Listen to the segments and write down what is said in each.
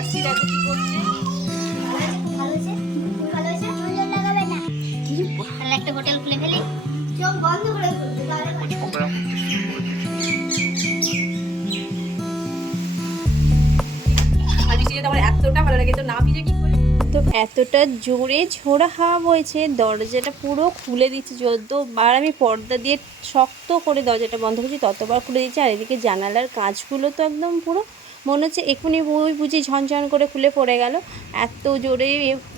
আসছি, দেখো কি করছে। একটা হোটেল খুলে ফেলি, চোখ বন্ধ করে খুলবে আমার এতটা ভালো লাগে, তো না ভিজে কি করে। তো এতটা জোরে ঝোড়া হাওয়া বইছে, দরজাটা পুরো খুলে দিচ্ছে। যতবার আমি পর্দা দিয়ে শক্ত করে দরজাটা বন্ধ করছি ততবার খুলে দিচ্ছে। আর এদিকে জানালার কাঁচগুলো তো একদম পুরো মনে হচ্ছে এখনই বই বুঝি ঝনঝন করে খুলে পড়ে গেল। এত জোরে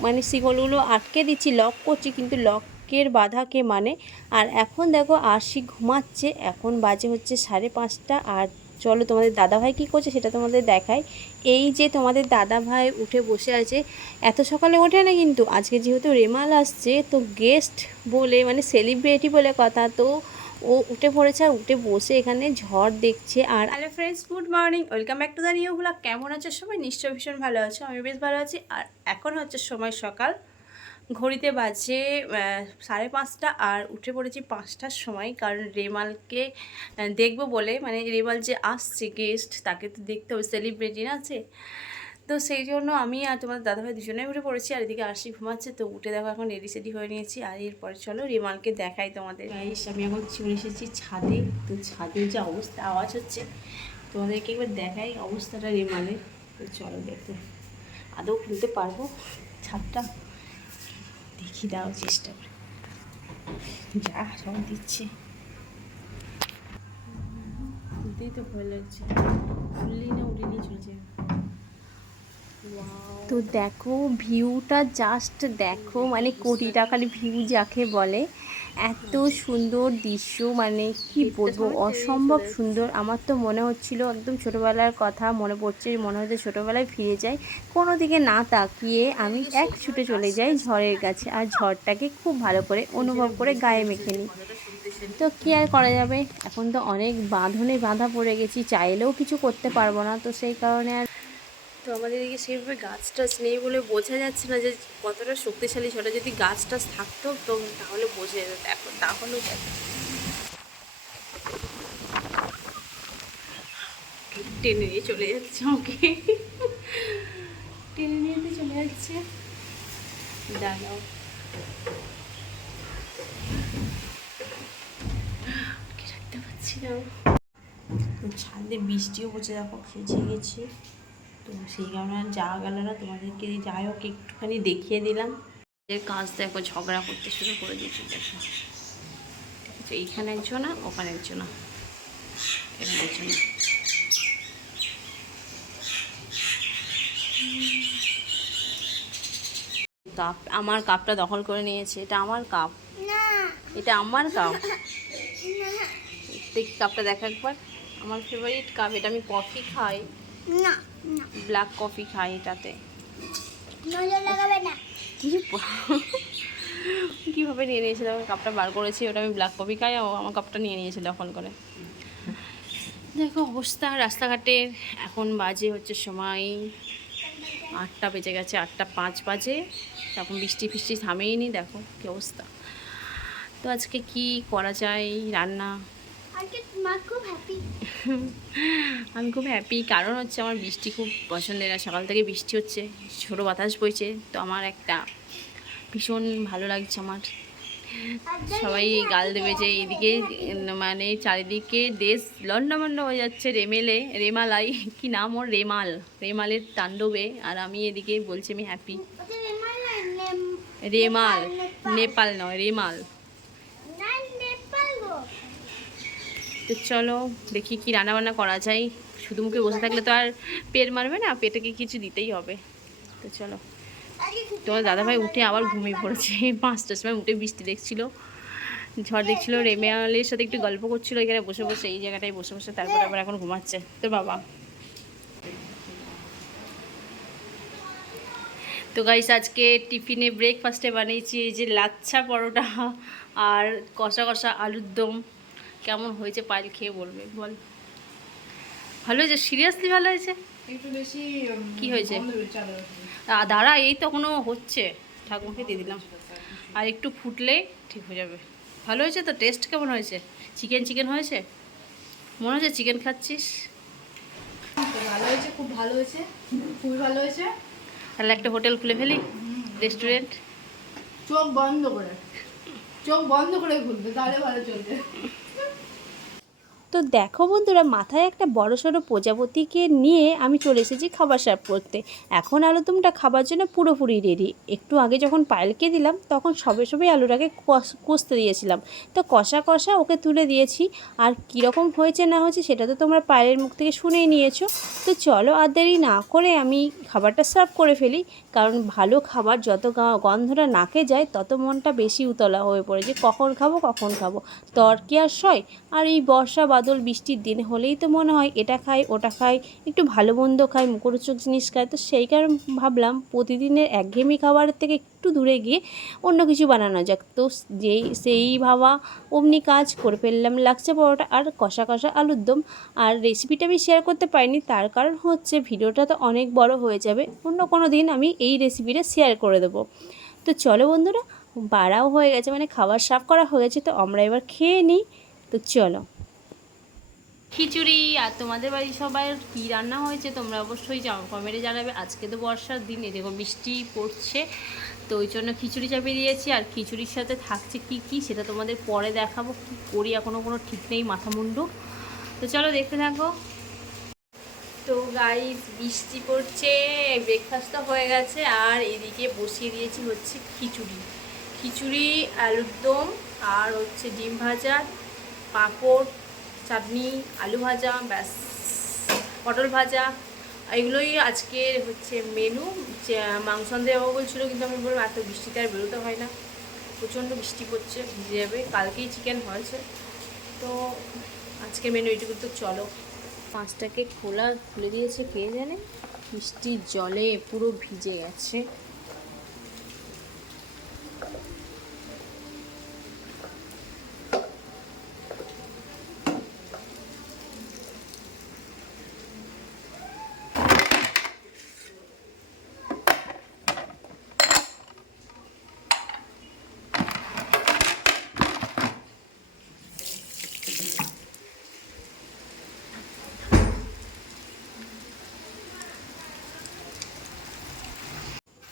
মানে শিকলগুলো আটকে দিচ্ছি, লক করছি, কিন্তু লকের বাধা কে মানে। আর এখন দেখো আরশি ঘুমাচ্ছে, এখন বাজে হচ্ছে 5:30। আর চলো তোমাদের দাদাভাই কী করছে সেটা তোমাদের দেখায়। এই যে তোমাদের দাদাভাই উঠে বসে আছে, এত সকালে ওঠে না, কিন্তু আজকে যেহেতু রেমাল আসছে তো গেস্ট বলে মানে সেলিব্রিটি বলে কথা, তো ও উঠে পড়েছে আর উঠে বসে এখানে ঝড় দেখছে। আর hello friends, good morning, welcome back to the new blog. কেমন আছো সবাই? নিশ্চয়ই ভীষণ ভালো আছো, আমি বেশ ভালো আছি। আর এখন হচ্ছে সময় সকাল, ঘড়িতে বাজে 5:30। আর উঠে পড়েছি 5টার সময়, কারণ রেমালকে দেখবো বলে, মানে রেমাল যে আসছে গেস্ট তাকে তো দেখতে হবে, সেলিব্রিটি না আছে। তো সেই জন্য আমি আর তোমার দাদাভাই দুজনেই উঠে পড়েছি। আর এদিকে আরশি ঘুমাচ্ছে, তো উঠে দেখো এখন রেডি সেডি হয়ে নিয়েছি। আর এরপরে চলো রেমালকে দেখাই তোমাদের। আমি এখন চলে এসেছি ছাদে। তো ছাদের যে অবস্থা, আওয়াজ হচ্ছে, তোমাদেরকে একবার দেখাই অবস্থাটা রেমালের। তো চলো দেখতে, আদৌ খুলতে পারবো ছাদটা, দেখি দাও চেষ্টা করে। যা সব দিচ্ছে, খুলতেই তো ভয় লাগছে, খুললেই না উড়ে নিয়ে চলে যাবে। তো দেখো ভিউটা, জাস্ট দেখো, মানে কোটি টাকার ভিউ যাকে বলে, এত সুন্দর দৃশ্য, মানে কি বলবো, অসম্ভব সুন্দর। আমার তো মনে হচ্ছিল একদম ছোটোবেলার কথা মনে পড়ছে, মনে হচ্ছে ছোটোবেলায় ফিরে যাই। কোনো দিকে না তাকিয়ে আমি এক ছুটে চলে যাই ঝড়ের কাছে, আর ঝড়টাকে খুব ভালো করে অনুভব করে গায়ে মেখে নিই। তো কী আর করা যাবে, এখন তো অনেক বাঁধনে বাঁধা পড়ে গেছি, চাইলেও কিছু করতে পারবো না। তো সেই কারণে আর, তো আমাদের এদিকে সেইভাবে গাছ টাছ নেই বলে বোঝা যাচ্ছে না যে কতটা শক্তিশালী ঝড়টা। যদি গাছ টাছ থাকতো তো তাহলে বোঝা যেত, এখন তাহলেও দেখো টেনে নিয়ে চলে যাচ্ছে আমাকে, টেনে নিয়ে চলে যাচ্ছে। দাঁড়াও, রাখতে পারছি না। ছাদে বৃষ্টিও পড়ছে, দেখো ভিজে গেছি। তো সেই কারণে আর যাওয়া গেল না, তোমাদেরকে যাই হোক একটুখানি দেখিয়ে দিলাম। এর কাজ দেখো, ঝগড়া করতে শুরু করে দিয়েছি, দেখো ঠিক আছে, এইখানে একজন না, ওখানে একজন না, এখানে একজন না। কাপ, আমার কাপটা দখল করে নিয়েছে, এটা আমার কাপ, এটা আমার কাপ। দেখি কাপটা দেখা একবার, আমার ফেভারিট কাপ এটা, আমি কফি খাই, ব্ল্যাক কফি খাই এটাতে। কীভাবে নিয়ে নিয়েছিল, আমার কাপটা বার করেছি, ওটা আমি ব্ল্যাক কফি খাই, আমার কাপটা নিয়ে নিয়েছে দখল করে। দেখো অবস্থা রাস্তাঘাটের, এখন বাজে হচ্ছে সময় 8টা বেজে গেছে, 8:05 বাজে, এখন বৃষ্টি ফিষ্টি থামেই নি, দেখো কী অবস্থা। তো আজকে কি করা যায় রান্না, আমি খুব হ্যাপি, কারণ হচ্ছে আমার বৃষ্টি খুব পছন্দের। আর সকাল থেকে বৃষ্টি হচ্ছে, ছোটো বাতাস বইছে, তো আমার একটা ভীষণ ভালো লাগছে আমার। সবাই গাল দেবে যে এদিকে মানে চারিদিকে দেশ লন্ডভন্ড হয়ে যাচ্ছে রেমালাই, কি নাম ওর, রেমালের তাণ্ডবে, আর আমি এদিকে বলছি আমি হ্যাপি। রেমাল, নেপাল নয়, রেমাল। তো চলো দেখি কি রান্নাবান্না করা যায়, শুধু মুখে বসে থাকলে তো আর পেট মারবে না, পেটে কিছু দিতেই হবে। তো চলো, তোমার দাদাভাই উঠে আবার ঘুমিয়ে পড়েছে, 5টার সময় উঠে বৃষ্টি দেখছিল, ঝড় দেখছিল, রেমালের সাথে একটু গল্প করছিল এখানে বসে বসে, এই জায়গাটায় বসে বসে, তারপরে আবার এখন ঘুমাচ্ছে তোর বাবা। তো গাইস আজকে টিফিনে ব্রেকফাস্টে বানিয়েছি এই যে লাচ্ছা পরোটা আর কষা কষা আলুর দম। কেমন হয়েছে পায়েল, খেয়ে বলবে, বল। ভালো হয়েছে, সিরিয়াসলি ভালো হয়েছে। একটু বেশি কি হয়েছে? দাঁড়া, এই তো এখনো হচ্ছে, ঠাকুমাকে দিয়ে দিলাম, আর একটু ফুটলে ঠিক হয়ে যাবে। ভালো হয়েছে তো, টেস্ট কেমন হয়েছে? চিকেন চিকেন হয়েছে, মনে হচ্ছে চিকেন খাচ্ছিস। ভালো হয়েছে, খুব ভালো হয়েছে, খুবই ভালো হয়েছে। তাহলে একটা হোটেল খুলে ফেলি, রেস্টুরেন্ট। চোখ বন্ধ করে, চোখ বন্ধ করে খুলবে, তাহলে ভালো চলবে। তো দেখো বন্ধুরা, মাথায় একটা বড়সড় প্রজাপতিকে নিয়ে আমি চলে এসেছি খাবার সার্ভ করতে। এখন আলুদমটা খাবার জন্য পুরোপুরি রেডি। একটু আগে যখন পায়েলকে দিলাম তখন সবে সবেই আলুটাকে কষতে দিয়েছিলাম, তো কষা কষা ওকে তুলে দিয়েছি। আর কীরকম হয়েছে না হয়েছে সেটা তো তোমরা পায়েলের মুখ থেকে শুনেই নিয়েছো। তো চলো আর দেরি না করে আমি খাবারটা সার্ভ করে ফেলি, কারণ ভালো খাবার যত গন্ধটা নাকে যায় তত মনটা বেশি উতলা হয়ে পড়ে যে কখন খাবো কখন খাবো। তর কি আর সয়। আর এই বর্ষা বাদল বৃষ্টির দিন হলেই তো মনে হয় এটা খাই ওটা খাই, একটু ভালো মন্দ খাই, মুখরোচক জিনিস খাই। তো সেই কারণে ভাবলাম প্রতিদিনের একঘেয়েমি খাবারের থেকে একটু দূরে গিয়ে অন্য কিছু বানানো যাক। তো সেই ভাবা অমনি কাজ করে ফেললাম লাচ্ছা পরোটা আর কষা কষা আলুর দম। আর রেসিপিটা আমি শেয়ার করতে পারিনি, তার কারণ হচ্ছে ভিডিওটা তো অনেক বড় হয়ে যাবে, অন্য কোনো দিন আমি এই রেসিপিটা শেয়ার করে দেবো। তো চলো বন্ধুরা, বাড়াও হয়ে গেছে, মানে খাবার সার্ভ করা হয়ে গেছে, তো আমরা এবার খেয়ে নিই। তো চলো। খিচুড়ি। আর তোমাদের বাড়ি সবার কী রান্না হয়েছে তোমরা অবশ্যই কমেন্টে জানাবে। আজকে তো বর্ষার দিন, দেখো বৃষ্টি পড়ছে, তো ওই জন্য খিচুড়ি চাপিয়ে দিয়েছি। আর খিচুড়ির সাথে থাকছে কি কি সেটা তোমাদের পরে দেখাবো। কী করি এখনও কোনো ঠিক নেই, মাথা মুন্ডু। তো চলো দেখতে থাকো। তো গাইস, বৃষ্টি পড়ছে, ব্রেকফাস্ট তো হয়ে গেছে, আর এদিকে বসিয়ে দিয়েছি হচ্ছে খিচুড়ি। খিচুড়ি, আলুর দম, আর হচ্ছে ডিম ভাজা, পাঁপড়, চাটনি, আলু ভাজা, ব্যাস, পটল ভাজা, এগুলোই আজকের হচ্ছে মেনু। মাংস আনতে যাবো বলছিলো, কিন্তু আমি বললাম এত বৃষ্টিতে আর বেরোতে হয় না, প্রচণ্ড বৃষ্টি পড়ছে, ভিজে যাবে। কালকেই চিকেন হয়েছে, তো আজকে মেনু এইটুকু। তো চলো। পাঁচটাকে খুলে দিয়েছে কে জানে, বৃষ্টির জলে পুরো ভিজে গেছে।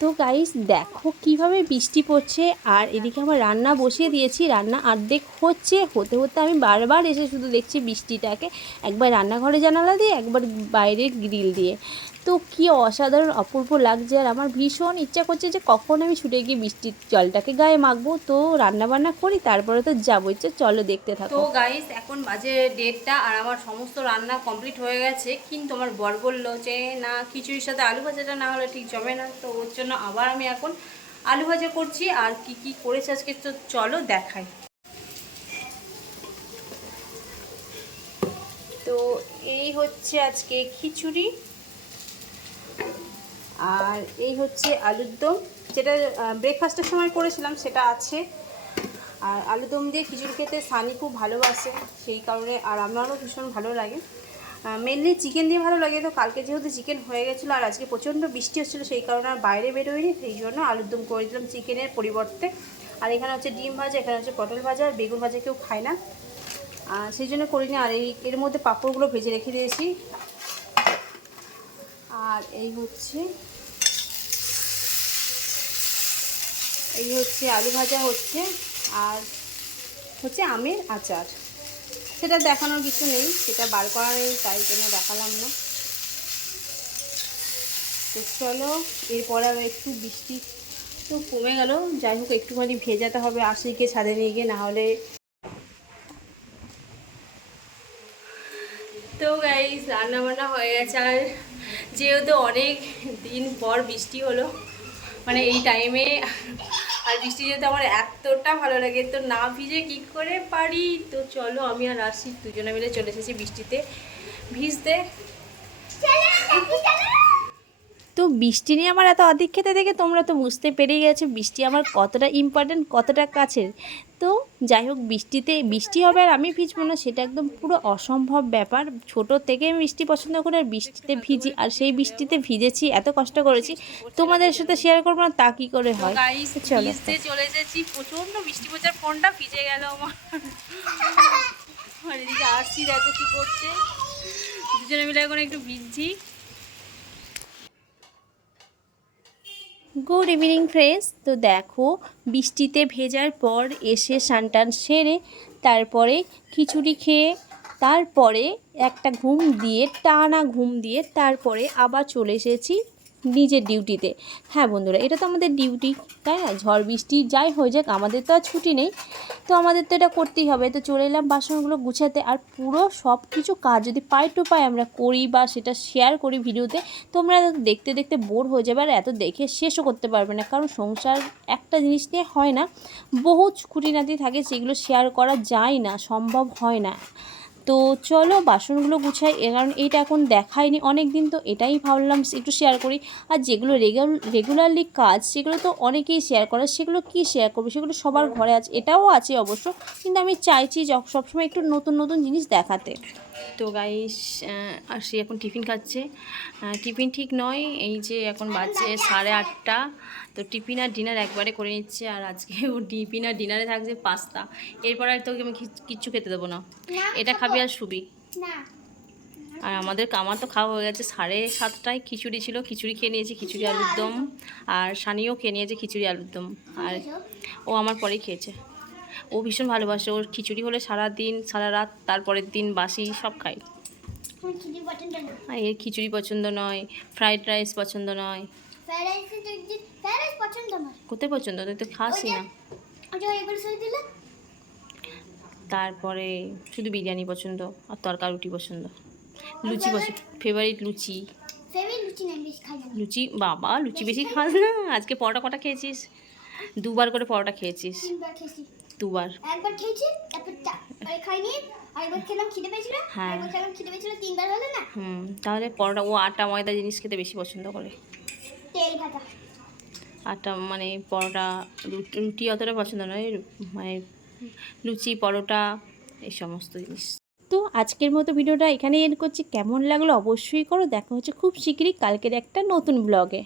তো গাইস দেখো কিভাবে বৃষ্টি পড়ছে, আর এদিকে আমার রান্না বসিয়ে দিয়েছি, রান্না অর্ধেক হচ্ছে, হতে হতে আমি বারবার এসে শুধু দেখছি বৃষ্টিটাকে, একবার রান্নাঘরে জানালা দিয়ে একবার বাইরের গ্রিল দিয়ে। তো কি অসাধারণ অপূর্ব লাগছে, আর আমার ভীষণ ইচ্ছা করছে যে কখন আমি ছুটে গিয়ে বৃষ্টির জলটাকে গায়ে মাখবো। তো রান্নাবান্না করি, তারপরে তো যাবো, ইচ্ছে চলো দেখতে থাকো। তো গাইস এখন বাজে 1:30, আর আমার সমস্ত রান্না কমপ্লিট হয়ে গেছে, কিন্তু আমার বর বললো যে না, খিচুড়ির সাথে আলু ভাজাটা না হলে ঠিক জমে না। তো ওর জন্য আবার আমি এখন আলু ভাজা করছি। আর কি কি করেছে আজকে তো চলো দেখাই। তো এই হচ্ছে আজকে খিচুড়ি, আর এই হচ্ছে আলুর দম, যেটা ব্রেকফাস্টের সময় করেছিলাম সেটা আছে। আর আলুর দম দিয়ে খিচুড়ি খেতে সানি খুব ভালোবাসে, সেই কারণে, আর আমারও ভীষণ ভালো লাগে। মেনলি চিকেন দিয়ে ভালো লাগে। তো কালকে যেহেতু চিকেন হয়ে গেছিলো, আর আজকে প্রচণ্ড বৃষ্টি হচ্ছিলো, সেই কারণে আর বাইরে বেরোয়নি, সেই জন্য আলুর দম করে দিলাম চিকেনের পরিবর্তে। আর এখানে হচ্ছে ডিম ভাজা, এখানে হচ্ছে পটল ভাজা, আর বেগুন ভাজা কেউ খায় না, সেই জন্য করিনি। আর এর মধ্যে পাঁপড়গুলো ভেজে রেখে দিয়েছি। আর এই হচ্ছে আলু ভাজা হচ্ছে, আর হচ্ছে আমের আচার, সেটা দেখানোর কিছু নেই, সেটা বার করা নেই, তাই জন্য দেখালাম না। তো চলো, এরপরে আবার একটু বৃষ্টি তো কমে গেল, যাই হোক একটুখানি ভেজাতে হবে আশিকে ছাদে নিয়ে গিয়ে, না হলে। তো গাইস রান্নাবান্না হয়ে গেছে, আর যেহেতু অনেক দিন পর বৃষ্টি হলো, মানে এই টাইমে, আর বৃষ্টি যেহেতু আমার এতটা ভালো লাগে, তো না ভিজে কি করে পারি। তো চলো আমি আর আসি দুজনে মিলে চলে এসেছি বৃষ্টিতে ভিজতে। তো বৃষ্টি নিয়ে আমার এত আধিক্যতা দেখে তোমরা তো বুঝতে পেরেই গেছো বৃষ্টি আমার কতটা ইম্পর্ট্যান্ট, কতটা কাছের। তো যাই হোক, বৃষ্টি হবে আর আমি ভিজবো না, সেটা একদম পুরো অসম্ভব ব্যাপার। ছোটো থেকে আমি বৃষ্টি পছন্দ করি, আর বৃষ্টিতে ভিজি, আর সেই বৃষ্টিতে ভিজেছি, এত কষ্ট করেছি, তোমাদের সাথে শেয়ার করবো না তা কি করে হয়। চলো চলে এসেছি, প্রচণ্ড বৃষ্টি পড়ছে, ফোনটা ভিজে গেল আমার। আর এদিকে আসছি, দেখো কি করছে, দুজনে মিলে এখন একটু ভিজছি। Good evening friends. তো দেখো বৃষ্টিতে ভেজার পর এসে স্নান সেরে তারপরে খিচুড়ি খেয়ে তারপরে একটা ঘুম দিয়ে টানা ঘুম দিয়ে তারপরে আবার চলে এসেছি নিজের ডিউটিতে। হ্যাঁ বন্ধুরা, এটা তো আমাদের ডিউটি, তাই না? ঝড় বৃষ্টি যাই হয়ে যাক, আমাদের তো আর ছুটি নেই, তো আমাদের তো এটা করতেই হবে। তো চলে এলাম বাসনগুলো গুছাতে। আর পুরো সব কিছু কাজ যদি পাই টু পাই আমরা করি বা সেটা শেয়ার করি ভিডিওতে, তোমরা দেখতে দেখতে বোর হয়ে যাবে আর এত দেখে শেষও করতে পারবে না। কারণ সংসার একটা জিনিস নিয়ে হয় না, বহু খুঁটিনাটি থাকে, যেগুলো শেয়ার করা যায় না, সম্ভব হয় না। তো চলো বাসনগুলো গুছাই, কারণ এইটা এখন দেখাইনি অনেক দিন, তো এটাই ভাবলাম একটু শেয়ার করি। আর যেগুলো রেগুলারলি কাজ সেগুলো তো অনেকেই শেয়ার করে, সেগুলো কি শেয়ার করবে, সেগুলো সবার ঘরে আছে, এটাও আছে অবশ্য, কিন্তু আমি চাইছি সবসময় একটু নতুন নতুন জিনিস দেখাতে। তো গাইস আসি, এখন টিফিন খাচ্ছে। টিফিন ঠিক নয়, এই যে এখন বাজে 8:30। তো টিফিন আর ডিনার একবারে করে নিচ্ছে। আর আজকে ও টিফিন আর ডিনারে থাকছে পাস্তা। এরপর আর তোকে আমি কিচ্ছু খেতে দেবো না, এটা খাবি আর শুবি। না আর আমার তো খাওয়া হয়ে গেছে 7:30টায়। খিচুড়ি ছিল, খিচুড়ি খেয়ে নিয়েছি, খিচুড়ি আলুর দম। আর সানিও খেয়ে নিয়েছে খিচুড়ি আলুর দম। আর ও আমার পরেই খেয়েছে। ও ভীষণ ভালোবাসে, ওর খিচুড়ি হলে সারা দিন সারা রাত, তারপরের দিন বাসি সব খাই। আমার খিচুড়ি পছন্দ না। আর এর খিচুড়ি পছন্দ নয়, ফ্রাইড রাইস পছন্দ নয়। ফ্রাইড রাইস পছন্দ আমার। কোথায় পছন্দ? তুই তো খাসই না। ওটা এগুলো সই দিলে তারপরে শুধু বিরিয়ানি পছন্দ আর তরকা রুটি পছন্দ। লুচি পছন্দ, ফেভারিট লুচি। ফেভারিট লুচি না, বেশি খাই না। লুচি, বাবা লুচি বেশি খাস না? আজকে পরোটা কটা খেয়েছিস? 2বার করে পরোটা খেয়েছিস। 3বার খেয়েছি। 2বার। একবার খেয়েছি, তারপর খাইনি। আরেকবার খেলাম, খিদে পেয়েছিল। হ্যাঁ। আরেকবার খেলাম, খিদে পেয়েছিল। 3বার হলো না। তাহলে পরোটা, ও আটা ময়দা জিনিস খেতে বেশি পছন্দ করে। তেল ভাজা। আটা মানে পরোটা, রুটি অতটা পছন্দ নয়, মানে লুচি পরোটা এই সমস্ত জিনিস। তো আজকের মতো ভিডিওটা এখানেই এন্ড করছি। কেমন লাগলো অবশ্যই করো। দেখা হচ্ছে খুব শিগগিরই কালকের একটা নতুন ব্লগে।